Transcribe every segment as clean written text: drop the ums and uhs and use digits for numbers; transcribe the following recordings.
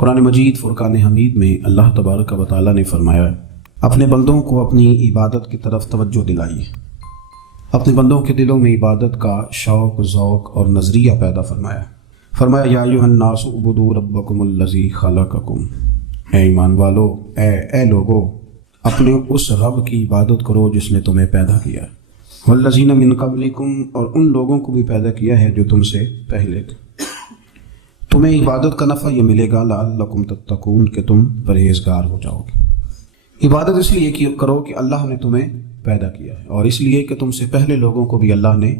قرآن مجید فرقان حمید میں اللہ تبارک و تعالیٰ نے فرمایا ہے اپنے بندوں کو اپنی عبادت کی طرف توجہ دلائیے، اپنے بندوں کے دلوں میں عبادت کا شوق، ذوق اور نظریہ پیدا فرمایا یا ایھا الناس اعبدوا ربکم الذی خلقکم، اے ایمان والو، اے لوگو، اپنے اس رب کی عبادت کرو جس نے تمہیں پیدا کیا ہے، والذین من قبلکم، اور ان لوگوں کو بھی پیدا کیا ہے جو تم سے پہلے تھے۔ تمہیں عبادت کا نفع یہ ملے گا لعلکم تتقون، کہ تم پرہیزگار ہو جاؤ گے۔ عبادت اس لیے کرو کہ اللہ نے تمہیں پیدا کیا ہے، اور اس لیے کہ تم سے پہلے لوگوں کو بھی اللہ نے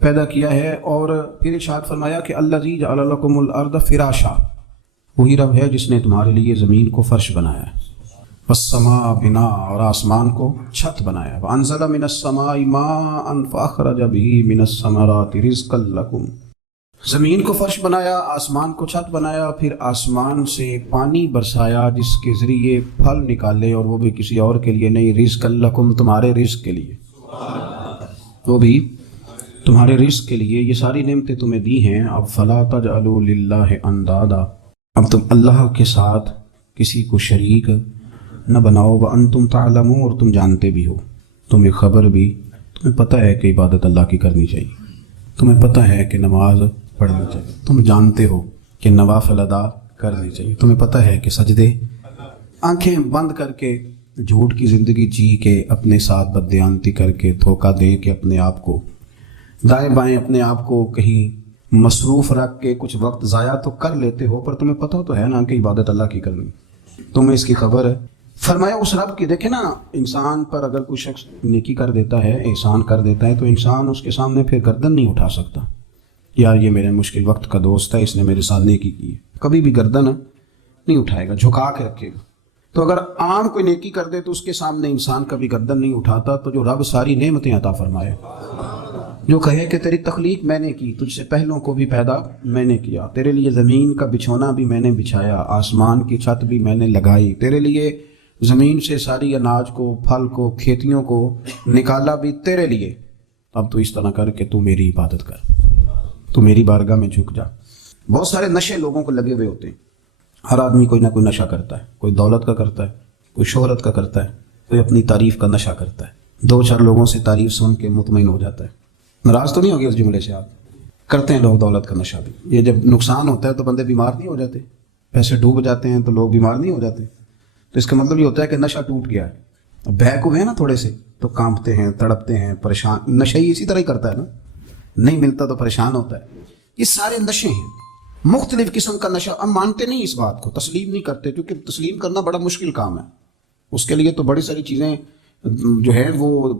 پیدا کیا ہے۔ اور پھر ارشاد فرمایا کہ الذی جعل لکم الارض فراشا، وہی رب ہے جس نے تمہارے لیے زمین کو فرش بنایا ہے، والسماء بنا، اور آسمان کو چھت بنایا، وانزل من السماء ماء فاخرج به من الثمرات رزقا لکم، زمین کو فرش بنایا، آسمان کو چھت بنایا، پھر آسمان سے پانی برسایا جس کے ذریعے پھل نکالے، اور وہ بھی کسی اور کے لیے نہیں، رزقا لکم، تمہارے رزق کے لیے، وہ بھی تمہارے رزق کے لیے۔ یہ ساری نعمتیں تمہیں دی ہیں، اب فلا تجعلوا للہ اندادا، اب تم اللہ کے ساتھ کسی کو شریک نہ بناؤ، وانتم تعلمون، اور تم جانتے بھی ہو، تمہیں خبر بھی، تمہیں پتہ ہے کہ عبادت اللہ کی کرنی چاہیے، تمہیں پتہ ہے کہ نماز پڑھنی چاہیے، تم جانتے ہو کہ نوافل ادا کرنی چاہیے، تمہیں پتہ ہے کہ سجدے آنکھیں بند کر کے جھوٹ کی زندگی جی کے، اپنے ساتھ بددیانتی کر کے، دھوکہ دے کے اپنے آپ کو دائیں بائیں اپنے آپ کو کہیں مصروف رکھ کے کچھ وقت ضائع تو کر لیتے ہو، پر تمہیں پتہ تو ہے نا کہ عبادت اللہ کی کرنی، تمہیں اس کی خبر ہے۔ فرمایا اس رب کی، دیکھیں نا، انسان پر اگر کوئی شخص نیکی کر دیتا ہے، احسان کر دیتا ہے، تو انسان اس کے سامنے پھر گردن نہیں اٹھا سکتا، یار یہ میرے مشکل وقت کا دوست ہے، اس نے میرے ساتھ نیکی کی ہے، کبھی بھی گردن نہیں اٹھائے گا، جھکا کے رکھے گا۔ تو اگر عام کوئی نیکی کر دے تو اس کے سامنے انسان کبھی گردن نہیں اٹھاتا، تو جو رب ساری نعمتیں عطا فرمائے، جو کہے کہ تیری تخلیق میں نے کی، تجھ سے پہلوں کو بھی پیدا میں نے کیا، تیرے لیے زمین کا بچھونا بھی میں نے بچھایا، آسمان کی چھت بھی میں نے لگائی، تیرے لیے زمین سے ساری اناج کو، پھل کو، کھیتیوں کو نکالا بھی تیرے لیے، اب تو اس طرح کر کہ تو میری عبادت کر، تو میری بارگاہ میں جھک جا۔ بہت سارے نشے لوگوں کو لگے ہوئے ہوتے ہیں، ہر آدمی کوئی نہ کوئی نشہ کرتا ہے، کوئی دولت کا کرتا ہے، کوئی شہرت کا کرتا ہے، کوئی اپنی تعریف کا نشہ کرتا ہے، دو چار لوگوں سے تعریف سن کے مطمئن ہو جاتا ہے۔ ناراض تو نہیں ہوگی اس جملے سے؟ آپ کرتے ہیں لوگ دولت کا نشہ بھی، یہ جب نقصان ہوتا ہے تو بندے بیمار نہیں ہو جاتے، پیسے ڈوب جاتے ہیں تو لوگ بیمار نہیں ہو جاتے، تو اس کا مطلب یہ ہوتا ہے کہ نشہ ٹوٹ گیا ہے۔ اب بہک ہوئے ہیں نا تھوڑے سے تو کانپتے ہیں، تڑپتے ہیں، پریشان، نشہ ہی اسی طرح ہی کرتا ہے نا، نہیں ملتا تو پریشان ہوتا ہے۔ یہ سارے نشے ہیں، مختلف قسم کا نشہ۔ ہم مانتے نہیں اس بات کو، تسلیم نہیں کرتے، کیونکہ تسلیم کرنا بڑا مشکل کام ہے، اس کے لیے تو بڑی ساری چیزیں جو ہے وہ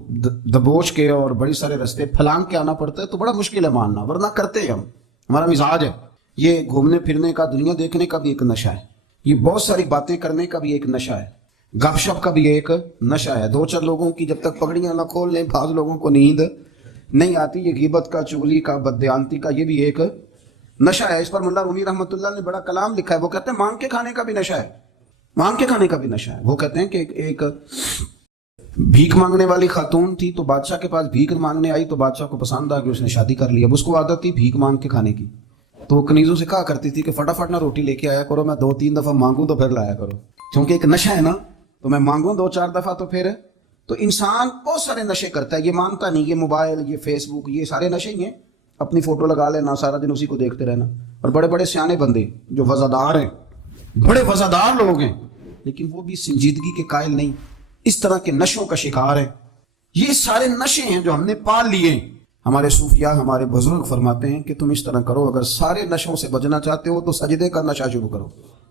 دبوچ کے اور بڑی سارے رستے پھلانگ کے آنا پڑتا ہے، تو بڑا مشکل ہے ماننا، ورنہ کرتے ہیں ہم، ہمارا مزاج ہے۔ یہ گھومنے پھرنے کا، دنیا دیکھنے کا بھی ایک نشہ ہے، یہ بہت ساری باتیں کرنے کا بھی ایک نشہ ہے، گپ شپ کا بھی ایک نشہ ہے۔ دو چار لوگوں کی جب تک پگڑیاں نہ کھول لیں، بعض لوگوں کو نیند نہیں آتی، یہ غیبت کا، چغلی کا، بددیانتی کا، یہ بھی ایک نشہ ہے۔ اس پر ملا رومی رحمۃ اللہ نے بڑا کلام لکھا ہے، وہ کہتے ہیں مانگ کے کھانے کا بھی نشہ ہے، مانگ کے کھانے کا بھی نشہ ہے۔ وہ کہتے ہیں کہ ایک بھیک مانگنے والی خاتون تھی، تو بادشاہ کے پاس بھیک مانگنے آئی، تو بادشاہ کو پسند آ گئی، اس نے شادی کر لی۔ اب اس کو عادت تھی بھیک مانگ کے کھانے کی، تو وہ کنیزوں سے کہا کرتی تھی کہ فٹافٹ نہ روٹی لے کے آیا کرو، میں 2-3 دفعہ مانگوں تو پھر لایا کرو، کیونکہ ایک نشہ ہے نا، تو میں مانگوں 2-4 دفعہ تو پھر۔ تو انسان بہت سارے نشے کرتا ہے، یہ مانتا نہیں، یہ موبائل، یہ فیس بک، یہ سارے نشے ہی ہیں، اپنی فوٹو لگا لینا، سارا دن اسی کو دیکھتے رہنا۔ اور بڑے بڑے سیانے بندے جو وزادار ہیں، بڑے وزادار لوگ ہیں، لیکن وہ بھی سنجیدگی کے قائل نہیں، اس طرح کے نشوں کا شکار ہیں۔ یہ سارے نشے ہیں جو ہم نے پال لیے ہیں۔ ہمارے صوفیاء، ہمارے بزرگ فرماتے ہیں کہ تم اس طرح کرو، اگر سارے نشوں سے بچنا چاہتے ہو تو سجدے کا نشہ شروع کرو،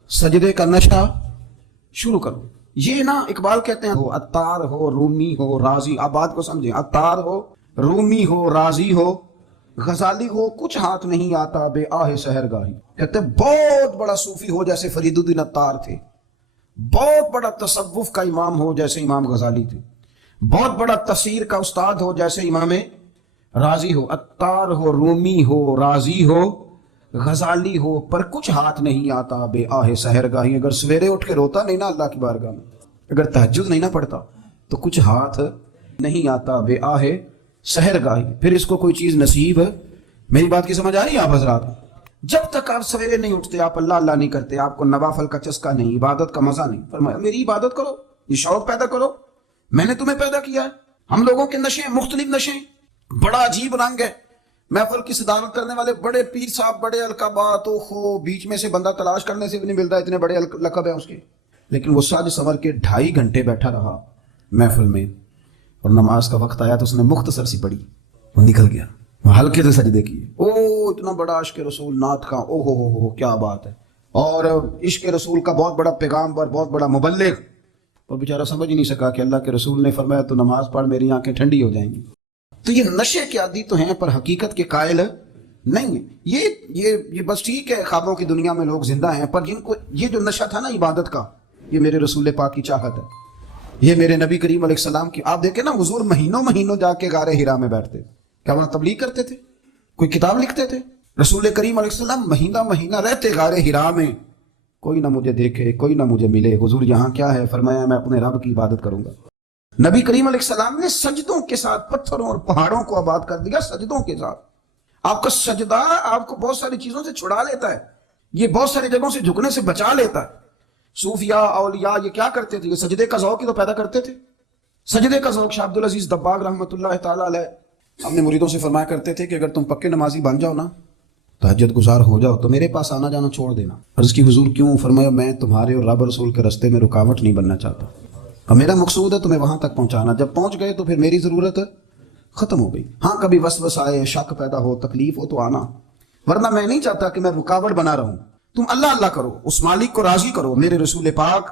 سجدے کا نشہ شروع کرو۔ یہ نا اقبال کہتے ہیں، ہو عطار ہو، رومی ہو، رازی، آپ بات کو سمجھیں، عطار ہو، رومی ہو، رازی ہو، غزالی ہو، کچھ ہاتھ نہیں آتا بے آہ سحر گاہی۔ کہتے ہیں بہت بڑا صوفی ہو جیسے فرید الدین عطار تھے، بہت بڑا تصوف کا امام ہو جیسے امام غزالی تھے، بہت بڑا تفسیر کا استاد ہو جیسے امام رازی ہو، عطار ہو، رومی ہو، رازی ہو، غزالی ہو، پر کچھ ہاتھ نہیں آتا بے آہ سحر گاہی۔ اگر سویرے اٹھ کے روتا نہیں نا اللہ کی بارگاہ میں، اگر تہجد نہیں نہ پڑھتا، تو کچھ ہاتھ نہیں آتا بے آہ سحر گاہی، پھر اس کو کوئی چیز نصیب ہے۔ میری بات کی سمجھ آ رہی ہے آپ حضرات؟ جب تک آپ سویرے نہیں اٹھتے، آپ اللہ اللہ نہیں کرتے، آپ کو نوافل کا چسکا نہیں، عبادت کا مزہ نہیں، فرمایا میری عبادت کرو، یہ شوق پیدا کرو، میں نے تمہیں پیدا کیا ہے۔ ہم لوگوں کے نشے، مختلف نشے، بڑا عجیب رنگ ہے۔ محفل کی صدارت کرنے والے بڑے پیر صاحب، بڑے القابات، بیچ میں سے بندہ تلاش کرنے سے بھی نہیں ملتا، اتنے بڑے لقب ہیں اس کے، لیکن وہ سج سنور کے 2.5 گھنٹے بیٹھا رہا محفل میں، اور نماز کا وقت آیا تو اس نے مختصر سی پڑھی، وہ نکل گیا، وہ ہلکے سے سجدے کیے۔ اتنا بڑا عشق رسول نعت کا، ہو کیا بات ہے، اور عشق رسول کا بہت بڑا پیغام پر، بہت بڑا مبلغ، اور بیچارہ سمجھ ہی نہیں سکا کہ اللہ کے رسول نے فرمایا تو نماز پڑھ میری آنکھیں ٹھنڈی ہو جائیں گی۔ تو یہ نشے کے عادی تو ہیں پر حقیقت کے قائل نہیں ہیں۔ یہ بس ٹھیک ہے، خوابوں کی دنیا میں لوگ زندہ ہیں، پر جن کو یہ جو نشہ تھا نا عبادت کا، یہ میرے رسول پاک کی چاہت ہے، یہ میرے نبی کریم علیہ السلام کی۔ آپ دیکھیں نا، حضور مہینوں جا کے غار حرا میں بیٹھتے، کیا وہاں تبلیغ کرتے تھے، کوئی کتاب لکھتے تھے؟ رسول کریم علیہ السلام مہینہ رہتے غار حرا میں، کوئی نہ مجھے دیکھے، کوئی نہ مجھے ملے، حضور یہاں کیا ہے؟ فرمایا میں اپنے رب کی عبادت کروں گا۔ نبی کریم علیہ السلام نے سجدوں کے ساتھ پتھروں اور پہاڑوں کو آباد کر دیا، سجدوں کے ساتھ۔ آپ کا سجدہ آپ کو بہت ساری چیزوں سے چھڑا لیتا ہے، یہ بہت ساری جگہوں سے جھکنے سے بچا لیتا ہے۔ صوفیاء، اولیاء یہ کیا کرتے تھے؟ یہ سجدے کا ذوق ہی تو پیدا کرتے تھے، سجدے کا ذوق۔ شاہ عبدالعزیز دباغ رحمۃ اللہ تعالیٰ علیہ اپنے مریدوں سے فرمایا کرتے تھے کہ اگر تم پکے نمازی بن جاؤ نا، تہجد گزار ہو جاؤ، تو میرے پاس آنا جانا چھوڑ دینا۔ عرض کی حضور کیوں؟ فرمایا میں تمہارے اور رب رسول کے راستے میں رکاوٹ نہیں بننا چاہتا، اور میرا مقصود ہے تمہیں وہاں تک پہنچانا۔ جب پہنچ گئے تو پھر میری ضرورت ختم ہو گئی۔ ہاں کبھی وسوس آئے، شک پیدا ہو، تکلیف ہو تو آنا، ورنہ میں نہیں چاہتا کہ میں رکاوٹ بنا رہوں۔ تم اللہ اللہ کرو، اس مالک کو راضی کرو۔ میرے رسول پاک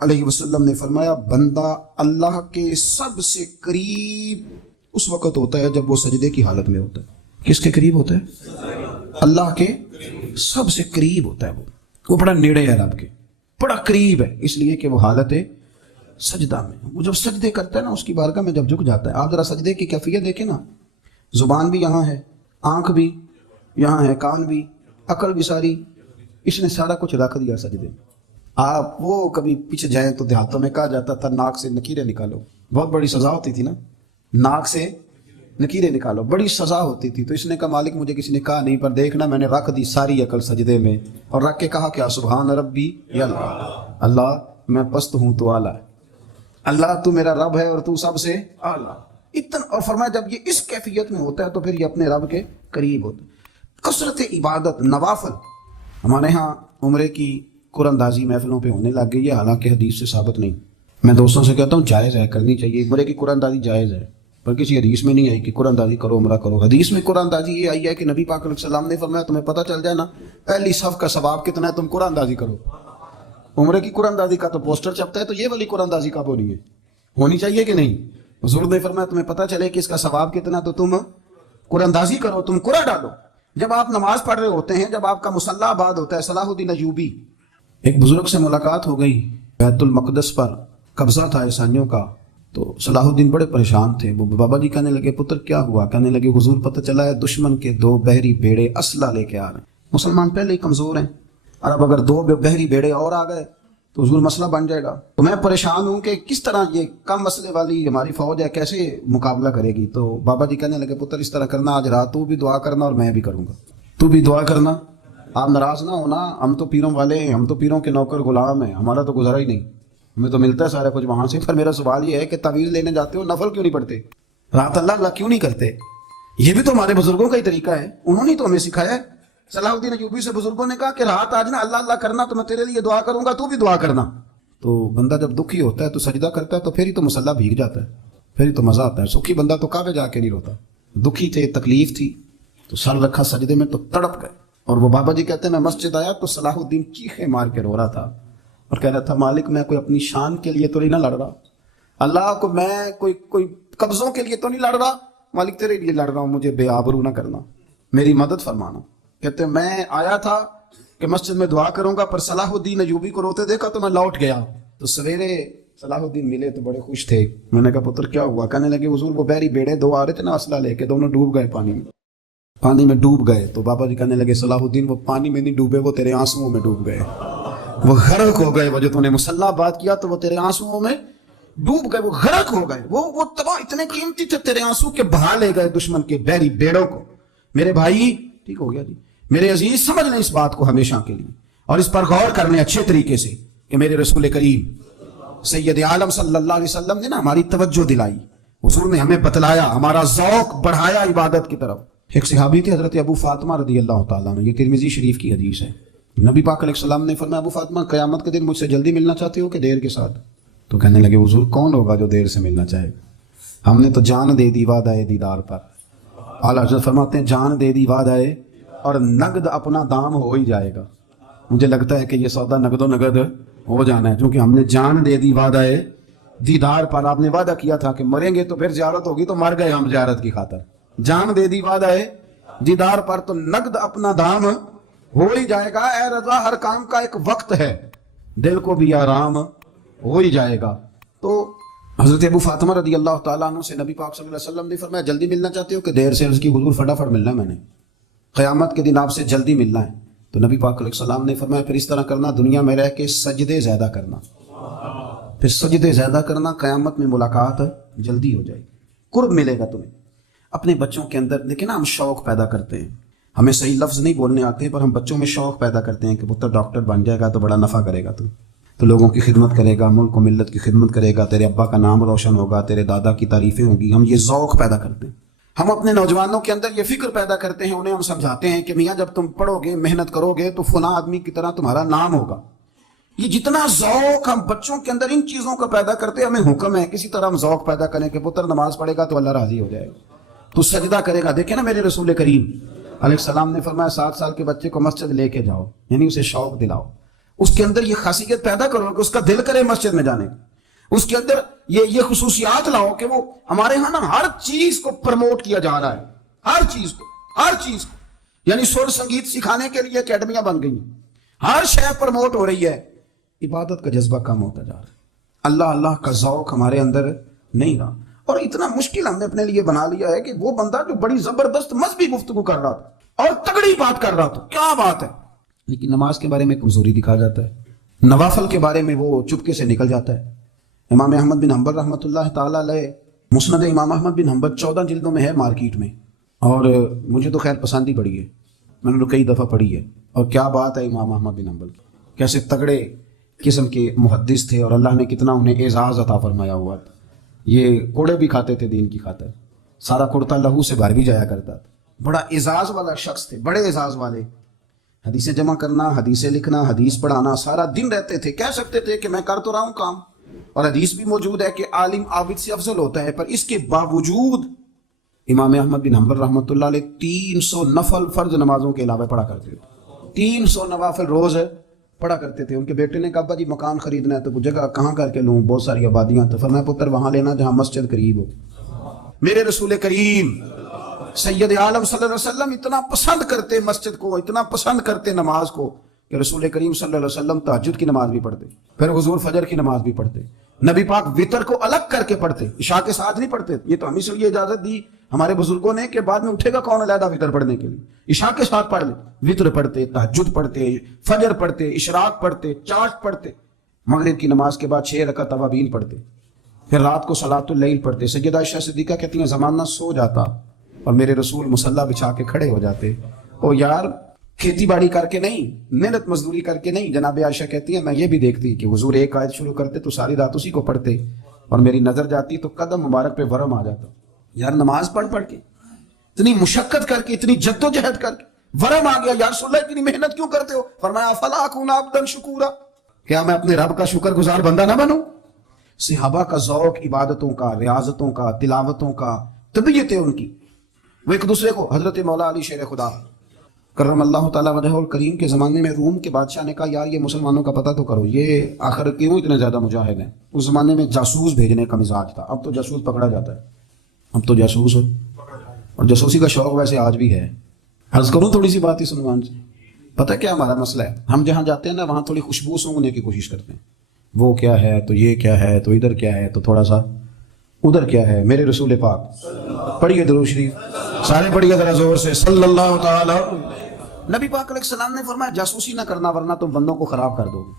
علیہ وسلم نے فرمایا بندہ اللہ کے سب سے قریب اس وقت ہوتا ہے جب وہ سجدے کی حالت میں ہوتا ہے۔ کس کے قریب ہوتا ہے؟ اللہ کے سب سے قریب ہوتا ہے، وہ بڑا نیڑے ہے رب کے، بڑا قریب ہے، اس لیے کہ وہ حالت ہے سجدہ میں۔ وہ جب سجدے کرتا ہے نا، اس کی بارگاہ میں جب جھک جاتا ہے، آپ ذرا سجدے کی کیفیت دیکھیں نا، زبان بھی یہاں ہے، آنکھ بھی یہاں ہے، کان بھی، عقل بھی ساری، اس نے سارا کچھ رکھ دیا سجدے میں۔ آپ وہ کبھی پیچھے جائیں تو دیہاتوں میں کہا جاتا تھا ناک سے نکیریں نکالو، بہت بڑی سزا ہوتی تھی نا، ناک سے نکیریں نکالو، بڑی سزا ہوتی تھی۔ تو اس نے کہا مالک مجھے کسی نے کہا نہیں، پر دیکھنا میں نے رکھ دی ساری عقل سجدے میں، اور رکھ کے کہا کیا؟ سبحان ربی یا اللہ، اللہ میں پست ہوں تو اعلیٰ ہے، اللہ تو میرا رب ہے اور تو سب سے اعلیٰ۔ اتنا، اور فرمایا جب یہ اس کیفیت میں ہوتا ہے تو پھر یہ اپنے رب کے قریب ہوتا ہے۔ کثرت عبادت، نوافل۔ ہمارے ہاں عمرے کی قرآن اندازی محفلوں پہ ہونے لگ گئی ہے، حالانکہ حدیث سے ثابت نہیں۔ میں دوستوں سے کہتا ہوں جائز ہے، کرنی چاہیے، عمرے کی قرآن اندازی جائز ہے، پر کسی حدیث میں نہیں آئی کہ قرآن اندازی کرو عمرہ کرو۔ حدیث میں قرآن اندازی یہ آئی ہے کہ نبی پاک علیہ السلام نے فرمایا تمہیں پتہ چل جائے نا پہلی صف کا ثواب کتنا ہے، تم قرآن اندازی کرو۔ عمرے کی قرآن اندازی کا تو پوسٹر چھپتا ہے، تو یہ والی قرآن اندازی کب ہونی ہے؟ ہونی چاہیے کہ نہیں؟ حضور نے فرمایا تمہیں پتہ چلے کہ اس کا ثواب کتنا، تو تم قرآن اندازی کرو، تم قرآن ڈالو۔ جب آپ نماز پڑھ رہے ہوتے ہیں، جب آپ کا مصلی آباد ہوتا ہے، صلاح الدین ایوبی، ایک بزرگ سے ملاقات ہو گئی، بیت المقدس پر قبضہ تھا عیسائیوں کا، تو صلاح الدین بڑے پریشان تھے۔ وہ بابا جی کہنے لگے پتر کیا ہوا؟ کہنے لگے حضور پتہ چلا ہے دشمن کے 2 بحری بیڑے اسلحہ لے کے آ رہے ہیں، مسلمان پہلے ہی کمزور ہیں، اور اب اگر 2 بحری بیڑے اور آ گئے تو حضور مسئلہ بن جائے گا۔ تو میں پریشان ہوں کہ کس طرح یہ کم مسئلے والی ہماری فوج ہے کیسے مقابلہ کرے گی۔ تو بابا جی کہنے لگے پتر اس طرح کرنا، آج رات تو بھی دعا کرنا اور میں بھی کروں گا، تو بھی دعا کرنا، آپ ناراض نہ ہونا، ہم تو پیروں والے ہیں، ہم تو پیروں کے نوکر غلام ہیں، ہمارا تو گزرا ہی نہیں، ہمیں تو ملتا ہے سارا کچھ وہاں سے۔ پر میرا سوال یہ ہے کہ تعویذ لینے جاتے ہو نفل کیوں نہیں پڑھتے؟ رات اللہ اللہ کیوں نہیں کرتے؟ یہ بھی تو ہمارے بزرگوں کا ہی طریقہ ہے، انہوں نے تو ہمیں سکھایا ہے۔ صلاح الدین ایوبی سے بزرگوں نے کہا کہ رات آج نا اللہ اللہ کرنا، تو میں تیرے لیے دعا کروں گا، تو بھی دعا کرنا۔ تو بندہ جب دکھی ہوتا ہے تو سجدہ کرتا ہے، تو پھر ہی تو مصلی بھیگ جاتا ہے، پھر ہی تو مزہ آتا ہے۔ سکھی بندہ تو کعبے جا کے نہیں روتا، دکھی تھے، تکلیف تھی، تو سر رکھا سجدے میں تو تڑپ گئے۔ اور وہ بابا جی کہتے ہیں میں مسجد آیا تو صلاح الدین چیخیں مار کے رو رہا تھا اور کہہ رہا تھا مالک میں کوئی اپنی شان کے لیے تو نہیں نہ لڑ رہا، اللہ کو میں کوئی قبضوں کے لیے تو نہیں لڑ رہا، مالک تیرے لیے لڑ رہا ہوں، مجھے بے آبرو نہ کرنا، میری مدد فرمانا۔ کہتے ہیں میں آیا تھا کہ مسجد میں دعا کروں گا، پر صلاح الدین ایوبی کو روتے دیکھا تو میں لوٹ گیا۔ تو سویرے صلاح الدین ملے تو بڑے خوش تھے۔ میں نے کہا پتر کیا ہوا؟ کہنے لگے حضور وہ بحری بیڑے 2 آ رہے تھے نا اسلحہ لے کے، دونوں ڈوب گئے پانی میں ڈوب گئے۔ تو بابا جی کہنے لگے صلاح الدین وہ پانی میں نہیں ڈوبے، وہ تیرے آنسوؤں میں ڈوب گئے، وہ غرق ہو گئے۔ وہ جو تو نے مصلی بات کیا تو وہ تیرے آنسوؤں میں ڈوب گئے، وہ غرق ہو گئے، وہ تباہ اتنے قیمتی تھے تیرے آنسو کے بہا لے گئے دشمن کے بحری بیڑوں کو۔ میرے بھائی ٹھیک ہو گیا جی، میرے عزیز سمجھ لیں اس بات کو ہمیشہ کے لیے، اور اس پر غور کر لیں اچھے طریقے سے کہ میرے رسول کریم سید عالم صلی اللہ علیہ وسلم نے نا ہماری توجہ دلائی، حضور نے ہمیں بتلایا، ہمارا ذوق بڑھایا عبادت کی طرف۔ ایک صحابی تھے حضرت ابو فاطمہ رضی اللہ تعالیٰ عنہ، یہ ترمذی شریف کی حدیث ہے۔ نبی پاک علیہ السلام نے فرمایا ابو فاطمہ قیامت کے دن مجھ سے جلدی ملنا چاہتے ہو کہ دیر کے ساتھ؟ تو کہنے لگے حضور کون ہوگا جو دیر سے ملنا چاہے گا، ہم نے تو جان دے دی وعدہ دیدار پر۔ اعلیٰ حضرت فرماتے ہیں جان دے دی وعدہ اور نقد اپنا دام ہو ہی جائے گا۔ مجھے لگتا ہے کہ یہ سودا نقد و نقد ہو جانا ہے، کیونکہ ہم نے جان دے دی وعدہ دیدار پر۔ آپ نے وعدہ کیا تھا کہ مریں گے تو پھر زیارت ہوگی، تو مر گئے ہم زیارت کی خاطر۔ جان دے دی وعدہ دیدار پر تو نقد اپنا دام ہو ہی جائے گا۔ اے رضا ہر کام کا ایک وقت ہے، دل کو بھی آرام ہو ہی جائے گا۔ تو حضرت ابو فاطمہ رضی اللہ تعالیٰ عنہ سے نبی پاک صلی اللہ علیہ وسلم نے فرمایا جلدی ملنا چاہتے ہو کہ دیر سے؟ عرض کی حضور فٹافٹ ملنا ہے، میں نے قیامت کے دن آپ سے جلدی ملنا ہے۔ تو نبی پاک علیہ السلام نے فرمایا پھر اس طرح کرنا، دنیا میں رہ کے سجدے زیادہ کرنا، پھر سجدے زیادہ کرنا، قیامت میں ملاقات جلدی ہو جائے گی، قرب ملے گا تمہیں۔ اپنے بچوں کے اندر دیکھیں نا، ہم شوق پیدا کرتے ہیں، ہمیں صحیح لفظ نہیں بولنے آتے پر ہم بچوں میں شوق پیدا کرتے ہیں کہ پتر ڈاکٹر بن جائے گا تو بڑا نفع کرے گا، تو لوگوں کی خدمت کرے گا، ملک و ملت کی خدمت کرے گا، تیرے ابا کا نام روشن ہوگا، تیرے دادا کی تعریفیں ہوں گی۔ ہم یہ ذوق پیدا کرتے ہیں۔ ہم اپنے نوجوانوں کے اندر یہ فکر پیدا کرتے ہیں، انہیں ہم سمجھاتے ہیں کہ میاں جب تم پڑھو گے، محنت کرو گے تو فلاں آدمی کی طرح تمہارا نام ہوگا۔ یہ جتنا ذوق ہم بچوں کے اندر ان چیزوں کا پیدا کرتے ہیں، ہمیں حکم ہے کسی طرح ہم ذوق پیدا کریں کہ پتر نماز پڑھے گا تو اللہ راضی ہو جائے گا، تو سجدہ کرے گا۔ دیکھیں نا میرے رسول کریم علیہ السلام نے فرمایا 7 سال کے بچے کو مسجد لے کے جاؤ، یعنی اسے شوق دلاؤ، اس کے اندر یہ خاصیت پیدا کرو کہ اس کا دل کرے مسجد میں جانے کا، اس کے اندر یہ خصوصیات لاؤ کہ وہ ہمارے ہاں نا ہر چیز کو پروموٹ کیا جا رہا ہے، ہر چیز کو، یعنی سر سنگیت سکھانے کے لیے اکیڈمیاں بن گئی، ہر شے پروموٹ ہو رہی ہے۔ عبادت کا جذبہ کم ہوتا جا رہا ہے، اللہ کا ذوق ہمارے اندر نہیں رہا، اور اتنا مشکل ہم نے اپنے لیے بنا لیا ہے کہ وہ بندہ جو بڑی زبردست مذہبی گفتگو کر رہا تھا اور تگڑی بات کر رہا تھا، کیا بات ہے، لیکن نماز کے بارے میں کمزوری دکھا جاتا ہے، نوافل کے بارے میں وہ چپکے سے نکل جاتا ہے۔ امام احمد بن حنبل رحمۃ اللہ تعالیٰ علیہ، مسند امام احمد بن حنبل 14 جلدوں میں ہے مارکیٹ میں، اور مجھے تو خیر پسند ہی پڑی ہے، میں نے تو کئی دفعہ پڑھی ہے۔ اور کیا بات ہے امام احمد بن حنبل کی، کیسے تگڑے قسم کے محدث تھے، اور اللہ نے کتنا انہیں اعزاز عطا فرمایا ہوا تھا۔ یہ کوڑے بھی کھاتے تھے دین کی خاطر، سارا کرتا لہو سے بھر بھی جایا کرتا تھا، بڑا اعزاز والا شخص تھے، بڑے اعزاز والے۔ حدیثیں جمع کرنا، حدیثیں لکھنا، حدیث پڑھانا، سارا دن رہتے تھے۔ کہہ سکتے تھے کہ میں کر تو رہا ہوں کام، اور حدیث بھی موجود ہے کہ عالم عابد سے افضل ہوتا ہے، پر اس کے باوجود امام احمد بن حنبل رحمۃ اللہ علیہ 300 نفل فرض نمازوں کے علاوہ پڑھا کرتے تھے، 300 نوافل روز پڑھا کرتے تھے۔ ان کے بیٹے نے کہا ابا جی مکان خریدنا ہے تو جگہ کہاں کر کے لوں، بہت ساری آبادیاں، تو فرمایا پتر وہاں لینا جہاں مسجد قریب ہو۔ میرے رسول کریم سید عالم صلی اللہ علیہ وسلم اتنا پسند کرتے مسجد کو، اتنا پسند کرتے نماز کو، کہ رسول کریم صلی اللہ علیہ وسلم تہجد کی نماز بھی پڑھتے، پھر حضور فجر کی نماز بھی پڑھتے، نبی پاک وتر کو الگ کر کے پڑھتے، عشاء کے ساتھ نہیں پڑھتے۔ یہ تو ہم اس لیے اجازت دی ہمارے بزرگوں نے کہ بعد میں اٹھے گا کون علیحدہ وتر پڑھنے کے لیے، عشاء کے ساتھ پڑھ لے۔ وتر پڑھتے، تہجد پڑھتے، فجر پڑھتے، اشراق پڑھتے، چاشت پڑھتے، مغرب کی نماز کے بعد 6 رکعت اوابین پڑھتے، پھر رات کو صلاۃ اللیل پڑھتے۔ سیدہ عائشہ صدیقہ کہتی ہیں زمانہ سو جاتا اور میرے رسول مصلی بچھا کے کھڑے ہو جاتے۔ او یار کھیتی باڑی کر کے نہیں، محنت مزدوری کر کے نہیں، جناب عائشہ کہتی ہیں میں یہ بھی دیکھتی کہ حضور ایک آیت شروع کرتے تو ساری رات اسی کو پڑھتے، اور میری نظر جاتی تو قدم مبارک پہ ورم آ جاتا۔ یار نماز پڑھ کے اتنی مشقت کر کے، اتنی جد و جہد کر کے ورم آ گیا، یا رسول اللہ اتنی محنت کیوں کرتے ہو؟ فرمایا افلا اکون عبدا شکورا، کیا میں اپنے رب کا شکر گزار بندہ نہ بنوں؟ صحابہ کا ذوق عبادتوں کا، ریاضتوں کا، تلاوتوں کا، طبیعت ان کی، وہ ایک دوسرے کو، حضرت مولا علی شیر خدا کرم اللہ تعالیٰ وجہ الکریم کے زمانے میں روم کے بادشاہ نے کہا یار یہ مسلمانوں کا پتہ تو کرو، یہ آخر کیوں اتنے زیادہ مجاہد ہیں؟ اس زمانے میں جاسوس بھیجنے کا مزاج تھا، اب تو جاسوس پکڑا جاتا ہے، اب تو جاسوس ہو، اور جاسوسی کا شوق ویسے آج بھی ہے۔ عرض کروں تھوڑی سی بات ہی سنوان سے، پتہ کیا ہمارا مسئلہ ہے؟ ہم جہاں جاتے ہیں نا وہاں تھوڑی خوشبو سونگنے کی کوشش کرتے ہیں، وہ کیا ہے تو یہ کیا ہے تو ادھر کیا ہے تو تھوڑا سا ادھر کیا ہے۔ میرے رسول پاک پڑھیے درود شریف، سارے پڑھیے ذرا زور سے، صلی اللہ تعالی۔ نبی پاک علیہ السلام نے فرمایا جاسوسی نہ کرنا ورنہ تم بندوں کو خراب کر دو گے،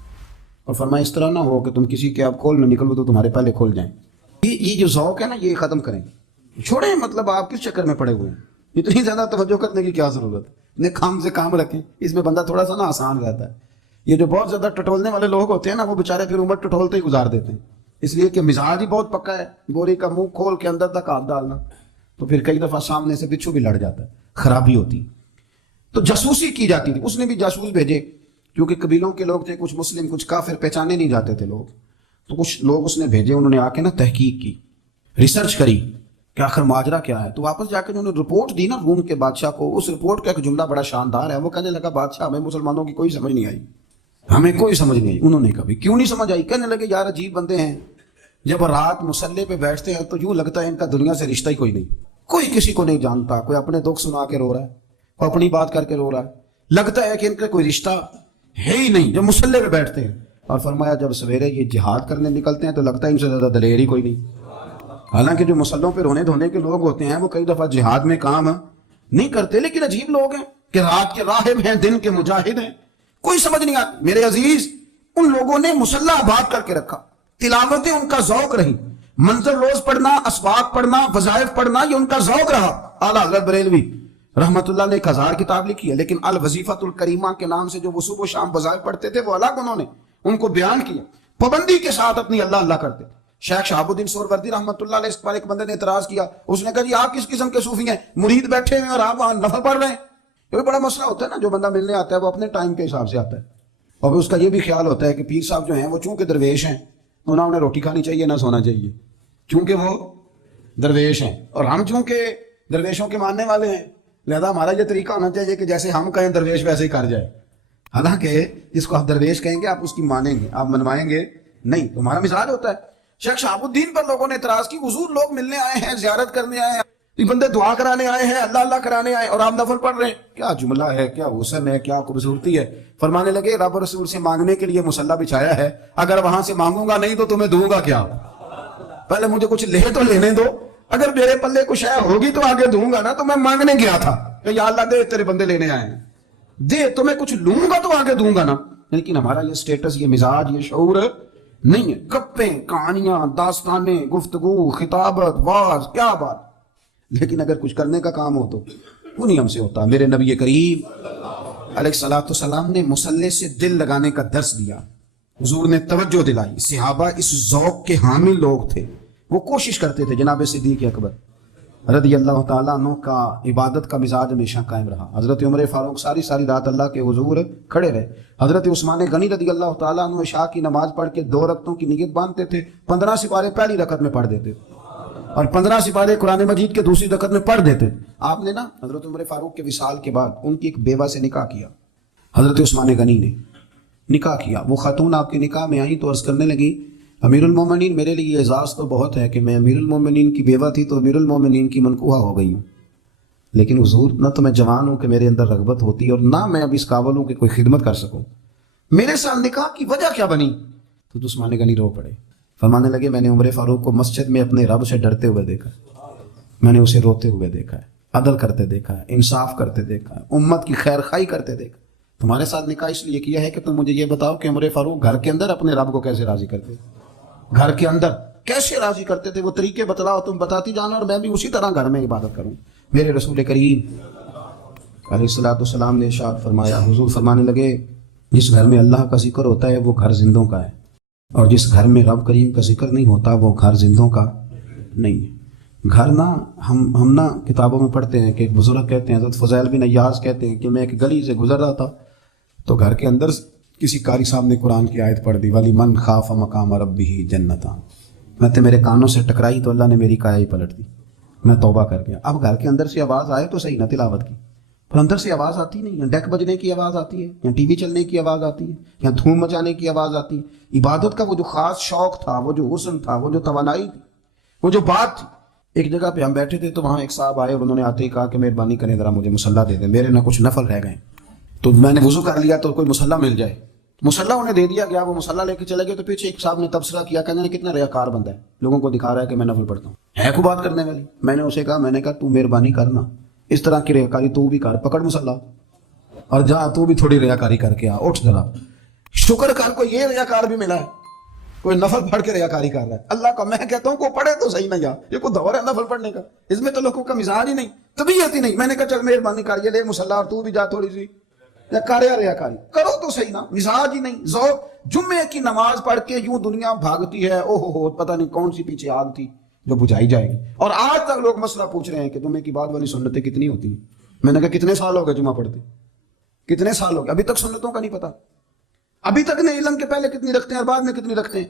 اور فرمایا اس طرح نہ ہو کہ تم کسی کے آپ کھول میں نکلو تو تمہارے پہلے کھول جائیں۔ یہ جو ذوق ہے نا یہ ختم کریں، چھوڑیں، مطلب آپ کس چکر میں پڑے ہوئے ہیں، اتنی زیادہ توجہ کرنے کی کیا ضرورت ہے؟ نے کام سے کام رکھیں، اس میں بندہ تھوڑا سا نا آسان رہتا ہے۔ یہ جو بہت زیادہ ٹٹولنے والے لوگ ہوتے ہیں نا، وہ بےچارے پھر عمر ٹٹولتے ہی گزار دیتے ہیں، اس لیے کہ مزاج ہی بہت پکا ہے، گوری کا منہ کھول کے اندر تک ہاتھ ڈالنا، تو پھر کئی دفعہ سامنے سے بچھو بھی لڑ جاتا ہے، خرابی ہوتی۔ تو جاسوسی کی جاتی تھی، اس نے بھی جاسوس بھیجے، کیونکہ قبیلوں کے لوگ تھے، کچھ مسلم کچھ کافر، پہچانے نہیں جاتے تھے لوگ، تو کچھ لوگ اس نے بھیجے، انہوں نے آ کے نا تحقیق کی، ریسرچ کری کہ آخر ماجرا کیا ہے۔ تو واپس جا کے انہوں نے رپورٹ دی نا روم کے بادشاہ کو، اس رپورٹ کا ایک جملہ بڑا شاندار ہے، وہ کہنے لگا بادشاہ ہمیں مسلمانوں کی کوئی سمجھ نہیں آئی، ہمیں کوئی سمجھ نہیں آئی۔ انہوں نے کہا کیوں نہیں سمجھ آئی؟ کہنے لگے یار عجیب بندے ہیں، جب رات مسلح پہ بیٹھتے ہیں تو یوں لگتا ہے ان کا دنیا سے رشتہ ہی کوئی نہیں، کوئی کسی کو نہیں جانتا، کوئی اپنے دکھ سنا کے رو رہا ہے، کوئی اپنی بات کر کے رو رہا ہے، لگتا ہے کہ ان کا کوئی رشتہ ہے ہی نہیں جب مسلح پہ بیٹھتے ہیں۔ اور فرمایا جب سویرے یہ جہاد کرنے نکلتے ہیں تو لگتا ہے ان سے زیادہ دلیر ہی کوئی نہیں۔ حالانکہ جو مسلحوں پہ رونے دھونے کے لوگ ہوتے ہیں وہ کئی دفعہ جہاد میں کام نہیں کرتے، لیکن عجیب لوگ ہیں کہ رات کے راہب ہیں، دن کے مجاہد ہیں، کوئی سمجھ نہیں آتی۔ میرے عزیز، ان لوگوں نے مسلح آباد کر کے رکھا، تلاوتیں ان کا ذوق رہی، منظر روز پڑھنا، اسباق پڑھنا، وظائف پڑھنا، یہ ان کا ذوق رہا۔ اعلیٰ حضرت بریلوی رحمت اللہ نے 1000 کتاب لکھی ہے، لیکن الوظیفۃ الکریمہ کے نام سے جو وہ صبح و شام وظائف پڑھتے تھے وہ الگ انہوں نے ان کو بیان کیا، پابندی کے ساتھ اپنی اللہ اللہ کرتے تھے۔ شیخ شہاب الدین سہروردی رحمت اللہ علیہ، اس پر ایک بندے نے اعتراض کیا، اس نے کہا جی آپ کس قسم کے صوفی ہیں، مرید بیٹھے ہیں اور آپ وہاں نفل پڑھ رہے ہیں؟ یہ بھی بڑا مسئلہ ہوتا ہے نا، جو بندہ ملنے آتا ہے وہ اپنے ٹائم کے حساب سے آتا ہے، اور پھر اس کا یہ بھی خیال ہوتا ہے کہ پیر صاحب جو ہیں وہ چونکہ درویش ہیں تو نہ انہیں روٹی کھانی چاہیے نہ سونا چاہیے، چونکہ وہ درویش ہیں، اور ہم چونکہ درویشوں کے ماننے والے ہیں لہذا ہمارا یہ طریقہ ہونا چاہیے کہ جیسے ہم کہیں درویش ویسے ہی کر جائے۔ حالانکہ جس کو آپ درویش کہیں گے آپ اس کی مانیں گے، آپ منوائیں گے نہیں، تمہارا مزاج ہوتا ہے۔ شیخ شہاب الدین پر لوگوں نے اعتراض کی، حضور لوگ ملنے آئے ہیں، زیارت کرنے آئے ہیں، یہ بندے دعا کرانے آئے ہیں، اللہ اللہ کرانے آئے اور آپ نفل پڑھ رہے ہیں، کیا جملہ ہے، کیا حسن ہے، کیا خوبصورتی ہے۔ فرمانے لگے رب رسول سے مانگنے کے لیے مصلی بچھایا ہے، اگر وہاں سے مانگوں گا نہیں تو تمہیں دوں گا کیا؟ پہلے مجھے کچھ لے تو لینے دو، اگر میرے پلے کچھ ہے ہوگی تو آگے دوں گا نا، تو میں مانگنے گیا تھا کہ یا اللہ دے تیرے بندے لینے آئے ہیں، دے تو میں کچھ لوں گا تو آگے دوں گا نا۔ لیکن ہمارا یہ سٹیٹس، یہ مزاج، یہ شعور نہیں ہے، گپیں، کہانیاں، داستانیں، گفتگو، خطابت، واز، کیا بات۔ لیکن اگر کچھ کرنے کا کام ہو تو وہ نہیں ہم سے ہوتا۔ میرے نبی کریم علیہ الصلوۃ والسلام نے مصلی سے دل لگانے کا درس دیا، حضور نے توجہ دلائی، صحابہ اس ذوق کے حامل لوگ تھے، وہ کوشش کرتے تھے۔ جناب صدیق اکبر رضی اللہ تعالیٰ عنہ کا عبادت کا مزاج ہمیشہ قائم رہا۔ حضرت عمر فاروق ساری رات اللہ کے حضور کھڑے رہے۔ حضرت عثمان غنی رضی اللہ تعالیٰ عنہ عشاء کی نماز پڑھ کے 2 رکعتوں کی نیت باندھتے تھے، 15 سپارے پہلی رکعت میں پڑھ دیتے تھے اور 15 سپارے قرآن مجید کے دوسری رکعت میں پڑھ دیتے۔ آپ نے نا حضرت عمر فاروق کے وصال کے بعد ان کی ایک بیوہ سے نکاح کیا، حضرت عثمان غنی نے نکاح کیا۔ وہ خاتون آپ کے نکاح میں آئی تو عرض کرنے لگی امیر المومنین میرے لیے اعزاز تو بہت ہے کہ میں امیر المومنین کی بیوہ تھی تو امیر المومنین کی منکوحہ ہو گئی ہوں، لیکن حضور نہ تو میں جوان ہوں کہ میرے اندر رغبت ہوتی اور نہ میں اب اس قابل ہوں کہ کوئی خدمت کر سکوں، میرے ساتھ نکاح کی وجہ کیا بنی؟ تو عثمان غنی رو پڑے، فرمانے لگے میں نے عمر فاروق کو مسجد میں اپنے رب سے ڈرتے ہوئے دیکھا، میں نے اسے روتے ہوئے دیکھا ہے، عدل کرتے دیکھا ہے، انصاف کرتے دیکھا ہے، امت کی خیر خواہی کرتے دیکھا۔ تمہارے ساتھ نکاح اس لیے کیا ہے کہ تم مجھے یہ بتاؤ کہ عمر فاروق گھر کے اندر اپنے رب کو کیسے راضی کرتے، گھر کے اندر کیسے راضی کرتے تھے، وہ طریقے بتلاؤ، تم بتاتی جانا اور میں بھی اسی طرح گھر میں عبادت کروں۔ میرے رسول کریم علیہ الصلوۃ والسلام نے ارشاد فرمایا، حضور فرمانے لگے جس گھر میں اللہ کا ذکر ہوتا ہے وہ گھر زندوں کا ہے، اور جس گھر میں رب کریم کا ذکر نہیں ہوتا وہ گھر زندوں کا نہیں ہے۔ گھر نا ہم نا کتابوں میں پڑھتے ہیں کہ ایک بزرگ کہتے ہیں، حضرت فضیل بن عیاض کہتے ہیں کہ میں ایک گلی سے گزر رہا تھا تو گھر کے اندر کسی قاری صاحب نے قرآن کی آیت پڑھ دی، وَلِمَنْ خَافَ مَقَامَ رَبِّهِ جَنَّتَانِ، میں تو میرے کانوں سے ٹکرائی تو اللہ نے میری کایا ہی پلٹ دی، میں توبہ کر گیا۔ اب گھر کے اندر سے آواز آئے تو صحیح نہ تلاوت کی، پر اندر سے آواز آتی نہیں ہے، ڈیک بجنے کی آواز آتی ہے یا ٹی وی چلنے کی آواز آتی ہے یا دھوم مچانے کی آواز آتی ہے۔ عبادت کا وہ جو خاص شوق تھا، وہ جو حسن تھا، وہ جو توانائی تھی، وہ جو بات تھی۔ ایک جگہ پہ ہم بیٹھے تھے تو وہاں ایک صاحب آئے اور انہوں نے آتے ہی کہا کہ مہربانی کریں ذرا مجھے مصلی دے دیں، میرے نہ کچھ نفل رہ گئے، تو میں نے وضو کر لیا تو کوئی مصلی مل جائے۔ مصلی انہیں دے دیا گیا، وہ مصلی لے کے چلے گئے تو پیچھے ایک صاحب نے تبصرہ کیا، کہنے لگے کتنا ریاکار بندہ ہے، لوگوں کو دکھا رہا ہے کہ میں نفل پڑھتا ہوں، ہے کو بات کرنے والی۔ میں نے اسے کہا تو مہربانی کرنا اس طرح کی ریاکاری تو بھی کر، پکڑ مصلی اور جا تو بھی تھوڑی ریاکاری کر کے آ، اٹھ ذرا، شکر کر کوئی یہ ریاکار بھی ملا ہے، کوئی نفل پڑھ کے ریاکاری کر رہا ہے۔ اللہ کا میں کہتا ہوں کو پڑھے تو صحیح نہ، یہ کوئی دور ہے نفل پڑھنے کا، اس میں تو لوگوں کا مزاج ہی نہیں۔ طبیعت ہی نہیں. میں نے کہا چل مہربانی کر یہ لے مصلی اور تو بھی جا تھوڑی سی یا کاریا ریا کاری کرو تو صحیح نا. مزاج ہی نہیں. ذوق جمعے کی نماز پڑھ کے یوں دنیا بھاگتی ہے, او ہو پتہ نہیں کون سی پیچھے آگ تھی جو بجھائی جائے گی. اور آج تک لوگ مسئلہ پوچھ رہے ہیں کہ جمعے کی بعد والی سنتیں کتنی ہوتی ہیں. میں نے کہا کتنے سال ہو گئے جمعہ پڑھتے, کتنے سال ہو گئے, ابھی تک سنتوں کا نہیں پتا. ابھی تک نہیں علم کے پہلے کتنی رکھتے ہیں اور بعد میں کتنی رکھتے ہیں.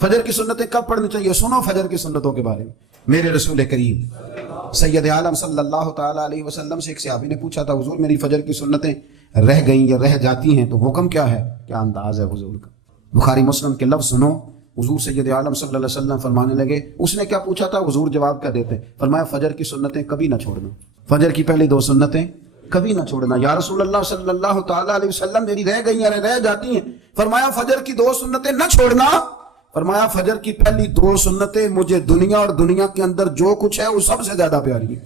فجر کی سنتیں کب پڑھنی چاہیے, سنو فجر کی سنتوں کے بارے میں. میرے رسول کریم سید عالم صلی اللہ تعالیٰ علیہ وسلم سے ایک صحابی نے پوچھا تھا, حضور میری فجر کی سنتیں رہ گئیں یا رہ جاتی ہیں تو حکم کیا ہے, کیا انداز ہے حضور کا. بخاری مسلم کے لفظ سنو. حضور سید عالم صلی اللہ علیہ وسلم فرمانے لگے, اس نے کیا پوچھا تھا, حضور جواب کیا دیتے, فرمایا فجر کی سنتیں کبھی نہ چھوڑنا, فجر کی پہلی 2 سنتیں کبھی نہ چھوڑنا. یا رسول اللہ صلی اللہ تعالیٰ علیہ وسلم میری رہ گئی یا رہ جاتی ہیں, فرمایا فجر کی 2 سنتیں نہ چھوڑنا, فرمایا فجر کی پہلی 2 سنتیں مجھے دنیا اور دنیا کے اندر جو کچھ ہے وہ سب سے زیادہ پیاری ہے.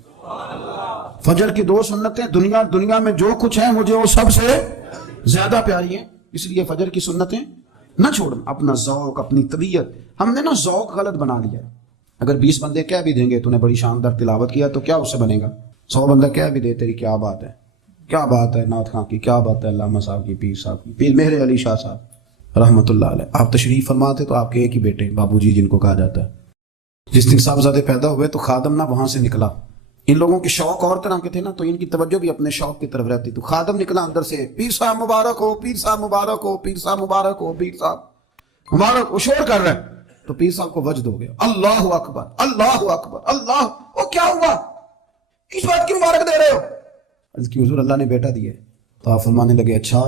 فجر کی 2 سنتیں دنیا میں جو کچھ ہے مجھے وہ سب سے زیادہ پیاری ہیں, اس لیے فجر کی سنتیں نہ چھوڑنا. اپنا ذوق, اپنی طبیعت, ہم نے نا ذوق غلط بنا لیا ہے. اگر 20 بندے کہہ بھی دیں گے تو نے بڑی شاندار تلاوت کیا تو کیا اس سے بنے گا. 100 بندہ کہہ بھی دے تیری کیا بات ہے, کیا بات ہے نعت خاں کی, کیا بات ہے علامہ صاحب کی, پیر صاحب کی, پیر مہر علی شاہ صاحب رحمۃ اللہ علیہ. آپ تشریف فرما تھے تو آپ کے ایک ہی بیٹے بابو جی جن کو کہا جاتا ہے, جس دن صاحبزادے پیدا ہوئے تو خادم نہ وہاں سے نکلا. ان لوگوں کے شوق اور طرح کے تھے نا, تو ان کی توجہ بھی اپنے شوق کی طرف رہتی. تو خادم نکلا اندر سے, پیر صاحب مبارک ہو, پیر صاحب مبارک ہو, پیر صاحب مبارک ہو, پیر صاحب مبارک. وہ شور کر رہے ہیں تو پیر صاحب کو وجد ہو گیا, اللہ اکبر اللہ اکبر اللہ. وہ کیا ہوا, کس بات کی مبارک دے رہے ہو. عرض کی حضور اللہ نے بیٹا دیا. تو آپ فرمانے لگے اچھا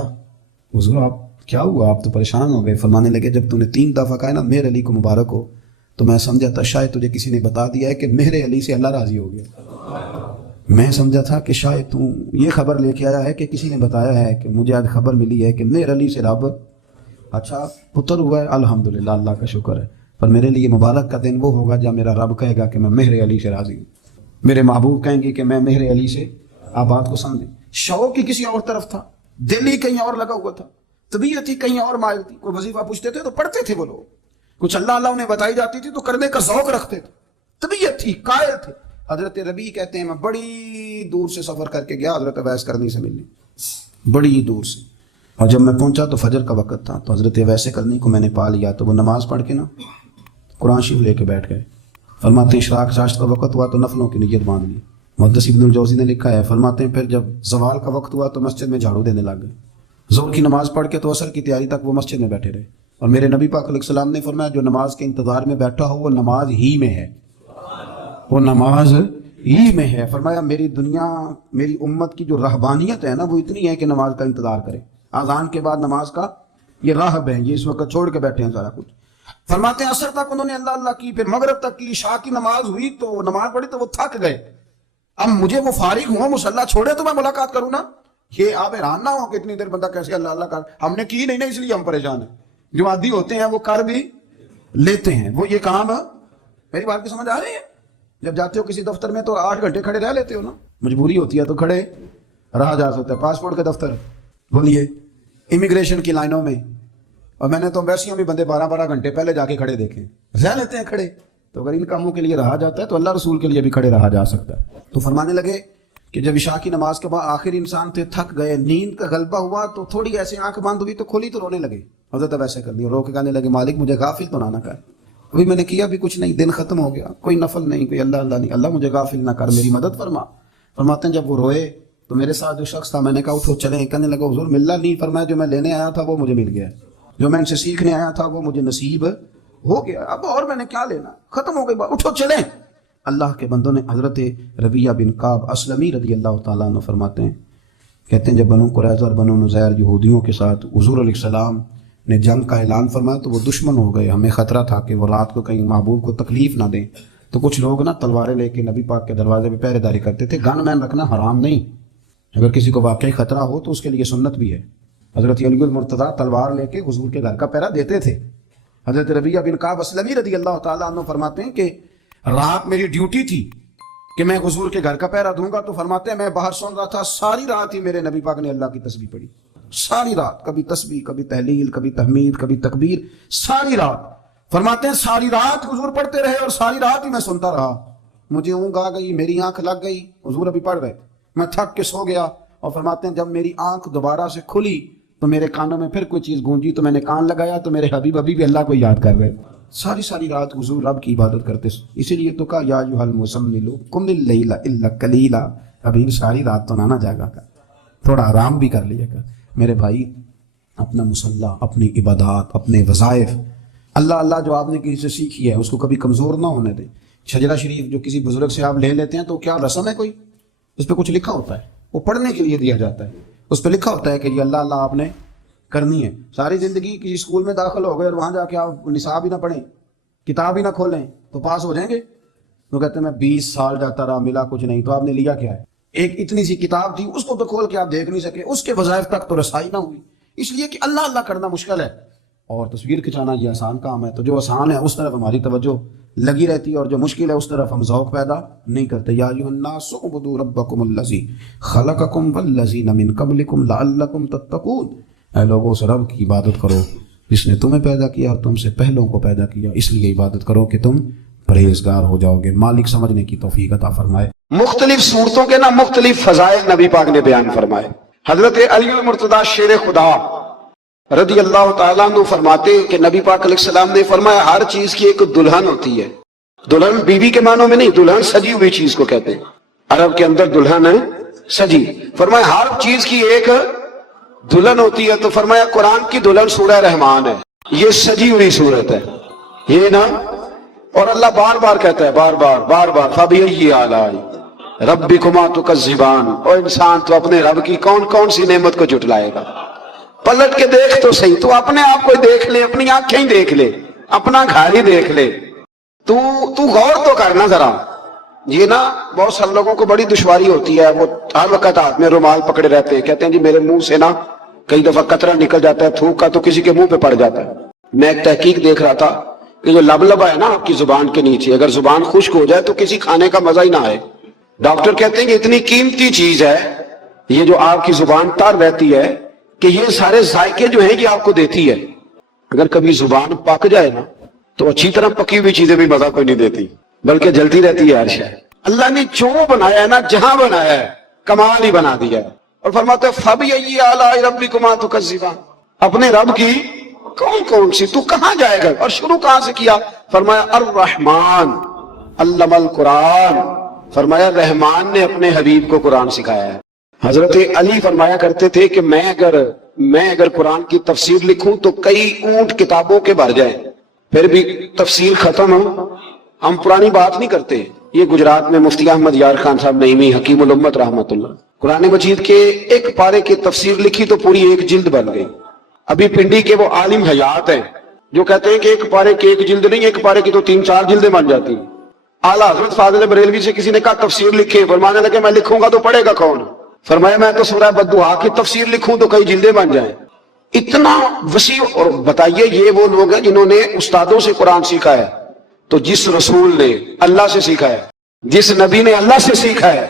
حضور آپ کیا ہوا, آپ تو پریشان ہو گئے. فرمانے لگے جب تو نے 3 دفعہ کہا نا مہر علی کو مبارک ہو تو میں سمجھا تھا شاید تجھے کسی نے بتا دیا ہے کہ مہر علی سے اللہ راضی ہو گیا. میں سمجھا تھا کہ شاید تو یہ خبر لے کے آیا ہے کہ کسی نے بتایا ہے کہ مجھے آج خبر ملی ہے کہ مہر علی سے رب اچھا پتر ہوا ہے. الحمدللہ اللہ کا شکر ہے. پر میرے لیے مبارک کا دن وہ ہوگا جب میرا رب کہے گا کہ میں مہر علی سے راضی ہوں, میرے محبوب کہیں گے کہ میں مہر علی سے. آپ بات کو سمجھیں, شوق ہی کسی اور طرف تھا, دل ہی کہیں اور لگا ہوا تھا, طبیعت ہی کہیں اور مائل تھی. کوئی وظیفہ پوچھتے تھے تو پڑھتے تھے وہ لوگ, کچھ اللہ اللہ انہیں بتائی جاتی تھی تو کرنے کا ذوق رکھتے تھے, طبیعت تھی, قائل تھے. حضرت ربیع کہتے ہیں میں بڑی دور سے سفر کر کے گیا حضرت اویس کرنی سے ملنے, بڑی دور سے. اور جب میں پہنچا تو فجر کا وقت تھا, تو حضرت اویس کرنی کو میں نے پا لیا. تو وہ نماز پڑھ کے نا قرآن شریف لے کے بیٹھ گئے. فرماتے ہیں اشراق چاشت کا وقت ہوا تو نفلوں کی نیت باندھ لی. محدث ابن الجوزی نے لکھا ہے, فرماتے ہیں پھر جب زوال کا وقت ہوا تو مسجد میں جھاڑو دینے لگ گئے. ظہر کی نماز پڑھ کے تو عصر کی تیاری تک وہ مسجد میں بیٹھے رہے. اور میرے نبی پاک علیہ السلام نے فرمایا جو نماز کے انتظار میں بیٹھا ہو وہ نماز ہی میں ہے, وہ نماز ہی میں ہے. فرمایا میری دنیا میری امت کی جو رہبانیت ہے نا وہ اتنی ہے کہ نماز کا انتظار کرے. اذان کے بعد نماز کا یہ راہب ہے, یہ اس وقت چھوڑ کے بیٹھے ہیں سارا کچھ. فرماتے ہیں عصر تک انہوں نے اللہ اللہ کی, پھر مغرب تک کی, عشاء کی نماز ہوئی تو نماز پڑھی تو وہ تھک گئے. اب مجھے وہ فارغ ہوں مصلی چھوڑے تو میں ملاقات کروں نا. یہ آپ حیران نہ ہو کہ اتنی دیر بندہ کیسے اللہ اللہ کر, ہم نے کی نہیں نا اس لیے ہم پریشان ہیں. جو عادی ہوتے ہیں وہ کر بھی لیتے ہیں, وہ یہ کام ہے. میری بات کی سمجھ آ رہی ہے. جب جاتے ہو کسی دفتر میں تو 8 گھنٹے کھڑے رہ لیتے ہو نا, مجبوری ہوتی ہے تو کھڑے رہا جا سکتا ہے. پاسپورٹ کے دفتر بولیے, امیگریشن کی لائنوں میں, اور میں نے تو ویسے بھی بندے 12 گھنٹے پہلے جا کے کھڑے دیکھے, رہ لیتے ہیں کھڑے. تو اگر ان کاموں کے لیے رہا جاتا ہے تو اللہ رسول کے لیے بھی کھڑے رہا جا سکتا ہے. تو فرمانے لگے کہ جب عشاء کی نماز کے بعد آخر انسان تھے, تھک گئے, نیند کا غلبہ ہوا تو تھوڑی ایسے آنکھ بند ہوئی تو کھولی تو رونے لگے. حضرت ویسے کر دی, رو کے کہنے لگے مالک مجھے غافل تو نہ کر, ابھی میں نے کیا بھی کچھ نہیں, دن ختم ہو گیا, کوئی نفل نہیں, کوئی اللہ اللہ نہیں, اللہ مجھے غافل نہ کر, میری مدد فرما. فرماتے ہیں جب وہ روئے تو میرے ساتھ جو شخص تھا میں نے کہا اٹھو چلیں. کہنے لگا حضور ملنا نہیں. فرمایا جو میں لینے آیا تھا وہ مجھے مل گیا, جو میں ان سے سیکھنے آیا تھا وہ مجھے نصیب ہو گیا, اب اور میں نے کیا لینا, ختم ہو گئی بات, اٹھو چلیں. اللہ کے بندوں نے حضرت ربیعہ بن کعب اسلمی رضی اللہ تعالیٰ عنہ فرماتے ہیں, کہتے ہیں جب بنو قریظہ اور بنو نذیر یہودیوں کے ساتھ حضور علیہ السلام نے جنگ کا اعلان فرمایا تو وہ دشمن ہو گئے. ہمیں خطرہ تھا کہ وہ رات کو کہیں محبوب کو تکلیف نہ دیں, تو کچھ لوگ نا تلواریں لے کے نبی پاک کے دروازے پہ پہرے داری کرتے تھے. گن مین رکھنا حرام نہیں, اگر کسی کو واقعی خطرہ ہو تو اس کے لیے سنت بھی ہے. حضرت علی المرتضیٰ تلوار لے کے حضور کے گھر کا پہرا دیتے تھے. حضرت ربیعہ بن کعب اسلمی رضی اللہ تعالیٰ عنہ فرماتے ہیں کہ رات میری ڈیوٹی تھی کہ میں حضور کے گھر کا پہرا دوں گا. تو فرماتے ہیں میں باہر سن رہا تھا, ساری رات ہی میرے نبی پاک نے اللہ کی تسبیح پڑھی, ساری رات, کبھی تسبیح, کبھی تحلیل, کبھی تحمید, کبھی تکبیر, ساری رات. فرماتے ہیں ساری رات حضور پڑھتے رہے اور ساری رات ہی میں سنتا رہا. مجھے اونگ آ گئی، میری آنکھ لگ گئی، حضور ابھی پڑھ رہے، میں تھک کے سو گیا، اور فرماتے ہیں جب میری آنکھ دوبارہ سے کھلی تو میرے کانوں میں پھر کوئی چیز گونجی، تو میں نے کان لگایا تو میرے حبیب ابھی بھی اللہ کو یاد کر رہے، ساری ساری رات حضور رب کی عبادت کرتے، اسی لیے تو کہا یا ایھا المزمل قم اللیل الا قلیلا، حبیب ساری رات تو نہ جاگا کر، تھوڑا آرام بھی کر لیا کر۔ میرے بھائی، اپنا مصلی، اپنی عبادات، اپنے وظائف، اللہ اللہ جو آپ نے کسی سے سیکھی ہے اس کو کبھی کمزور نہ ہونے دیں۔ شجرہ شریف جو کسی بزرگ سے آپ لے لیتے ہیں تو کیا رسم ہے کوئی؟ اس پہ کچھ لکھا ہوتا ہے، وہ پڑھنے کے لیے دیا جاتا ہے، اس پہ لکھا ہوتا ہے کہ یہ اللہ اللہ آپ نے کرنی ہے۔ ساری زندگی کسی اسکول میں داخل ہو گئے اور وہاں جا کے آپ نصاب ہی نہ پڑھیں، کتاب ہی نہ کھولیں تو پاس ہو جائیں گے؟ وہ کہتے ہیں میں 20 سال جاتا رہا ملا کچھ نہیں، تو آپ نے لیا کیا ہے؟ ایک اتنی سی کتاب تھی، اس کو تو کھول کے آپ دیکھ نہیں سکے، اس کے وظائف تک تو رسائی نہ ہوئی، اس لیے کہ اللہ اللہ کرنا مشکل ہے اور تصویر کھنچانا یہ آسان کام ہے۔ تو جو آسان ہے اس طرف ہماری توجہ لگی رہتی ہے اور جو مشکل ہے اس طرف ہم ذوق پیدا نہیں کرتے۔ یا ایھا الناس اعبدوا ربکم الذی خلقکم والذین من قبلکم لعلکم تتقون، اے لوگوں اس رب کی عبادت کرو جس نے تمہیں پیدا کیا اور تم سے پہلوں کو پیدا کیا، اس لیے عبادت کرو کہ تم پرہیزگار ہو جاؤ گے۔ مالک سمجھنے کی توفیق عطا فرمائے۔ مختلف صورتوں کے مختلف فضائل نبی پاک نے بیان فرمائے۔ حضرت علی المرتضیٰ شیر خدا رضی اللہ تعالیٰ عنہ فرماتے ہیں کہ نبی پاک علیہ السلام نے فرمایا ہر چیز کی ایک دلہن ہوتی ہے۔ دلہن بیوی کے معنوں میں نہیں، دلہن سجی ہوئی چیز کو کہتے ہیں، عرب کے اندر دلہن ہے سجی۔ فرمایا ہر چیز کی ایک دلہن ہوتی ہے، تو فرمایا قرآن کی دلہن سورہ رحمان ہے، یہ سجی ہوئی صورت ہے یہ نا، اور اللہ بار بار کہتا ہے بار بار فَبِأَيِّ آلَاءِ رَبِّكُمَا تُكَذِّبَانِ، اور انسان تو اپنے رب کی کون کون سی نعمت کو جھٹلائے گا؟ پلٹ کے دیکھ تو صحیح، تو اپنے آپ کو دیکھ لے، اپنی آنکھیں ہی دیکھ لے، اپنا گھر ہی دیکھ لے، تو غور تو کرنا ذرا۔ یہ نا بہت سارے لوگوں کو بڑی دشواری ہوتی ہے، وہ ہر وقت ہاتھ میں رومال پکڑے رہتے ہیں، کہتے ہیں جی میرے منہ سے نا کئی دفعہ قطرہ نکل جاتا ہے تھوک کا، تو کسی کے منہ پہ پڑ جاتا ہے۔ میں ایک تحقیق دیکھ رہا تھا کہ جو لبلبا ہے نا آپ کی زبان کے نیچے، اگر زبان خشک ہو جائے تو کسی کھانے کا مزہ ہی نہ آئے۔ ڈاکٹر کہتے ہیں کہ اتنی قیمتی چیز ہے یہ جو آپ کی زبان تر رہتی ہے کہ یہ سارے ذائقے جو ہیں یہ آپ کو دیتی ہے۔ اگر کبھی زبان پک جائے نا تو اچھی طرح پکی ہوئی چیزیں بھی مزہ کوئی نہیں دیتی، بلکہ جلتی رہتی ہے ہر شے۔ اللہ نے جو بنایا ہے نا، جہاں بنایا ہے کمال ہی بنا دیا ہے، اور فرماتا ہے فَبِأَيِّ آلَاءِ رَبِّكُمَا تُكَذِّبَانِ، اپنے رب کی کون کون سی، تو کہاں جائے گا؟ اور شروع کہاں سے کیا؟ فرمایا الرحمن علم القرآن، فرمایا رحمان نے اپنے حبیب کو قرآن سکھایا ہے۔ حضرت علی فرمایا کرتے تھے کہ میں اگر قرآن کی تفسیر لکھوں تو کئی اونٹ کتابوں کے بھر جائیں، پھر بھی تفسیر ختم ہو۔ ہم پرانی بات نہیں کرتے، یہ گجرات میں مفتی احمد یار خان صاحب نعیمی حکیم الامت رحمت اللہ، قرآن مجید کے ایک پارے کی تفسیر لکھی تو پوری ایک جلد بن گئی۔ ابھی پنڈی کے وہ عالم حیات ہیں جو کہتے ہیں کہ ایک پارے کی ایک جلد نہیں، ایک پارے کی تو 3-4 جلدیں بن جاتی ہیں۔ اعلیٰ حضرت فاضل بریلوی سے کسی نے کہا تفسیر لکھے، فرمانے لگے میں لکھوں گا تو پڑھے گا کون؟ فرمایا میں تو سورہ بددعا کی تفسیر لکھوں تو کئی جلدیں بن جائیں، اتنا وسیع۔ اور بتائیے یہ وہ لوگ ہیں جنہوں نے استادوں سے قرآن سیکھا ہے، تو جس رسول نے اللہ سے سیکھا ہے، جس نبی نے اللہ سے سیکھا ہے،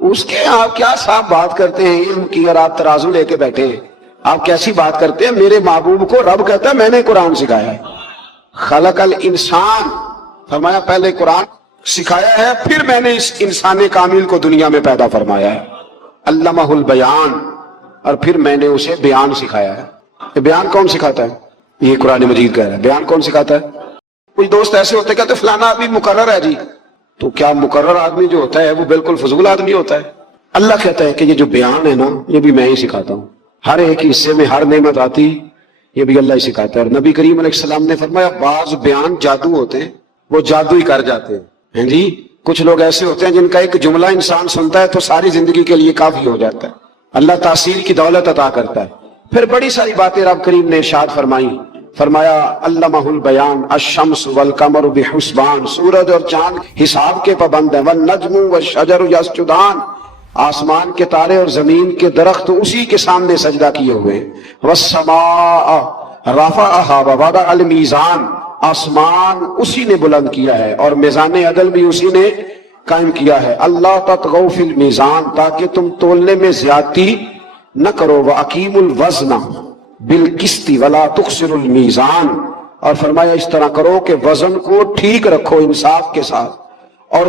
اس کے آپ کیا صاحب بات کرتے ہیں علم کی، اور آپ ترازو لے کے بیٹھے ہیں، آپ کیسی بات کرتے ہیں؟ میرے محبوب کو رب کہتا ہے میں نے قرآن سکھایا ہے۔ خلق الانسان، فرمایا پہلے قرآن سکھایا ہے، پھر میں نے اس انسان کامل کو دنیا میں پیدا فرمایا ہے۔ علمہ البیان، اور پھر میں نے اسے بیان سکھایا ہے۔ یہ بیان کون سکھاتا ہے؟ یہ قرآن مجید کہہ رہا ہے، بیان کون سکھاتا ہے؟ کچھ دوست ایسے ہوتے کہتے فلانا آدمی مقرر ہے جی، تو کیا مقرر آدمی جو ہوتا ہے وہ بالکل فضول آدمی ہوتا ہے؟ اللہ کہتا ہے کہ یہ جو بیان ہے نا یہ بھی میں ہی سکھاتا ہوں، ہر ایک حصے میں ہر نعمت آتی یہ بھی اللہ ہی سکھاتا ہے۔ اور نبی کریم علیہ السلام نے فرمایا بعض بیان جادو ہوتے ہیں، وہ جادو ہی کر جاتے ہیں جی۔ کچھ لوگ ایسے ہوتے ہیں جن کا ایک جملہ انسان سنتا ہے تو ساری زندگی کے لیے کافی ہو جاتا ہے، اللہ تاثیر کی دولت عطا کرتا ہے۔ پھر بڑی ساری باتیں رب کریم نے ارشاد فرمائی، فرمایا علمہ البیان الشمس والقمر بحسبان، سورج اور چاند حساب کے پابند ہیں، والنجم والشجر یسجدان، آسمان کے تارے اور زمین کے درخت اسی کے سامنے سجدہ کیے ہوئے ہیں، والسماء رفعها ووضع الميزان، آسمان اسی نے بلند کیا ہے اور میزان عدل بھی اسی نے قائم کیا ہے، اللہ تطغوا فی المیزان، تاکہ تم تولنے میں زیادتی نہ کرو، وَأَقِیمُوا الْوَزْنَ بِالْقِسْطِ وَلَا تُخْسِرُوا الْمِیزَانَ، اور فرمایا اس طرح کرو کہ وزن کو ٹھیک رکھو انصاف کے ساتھ، اور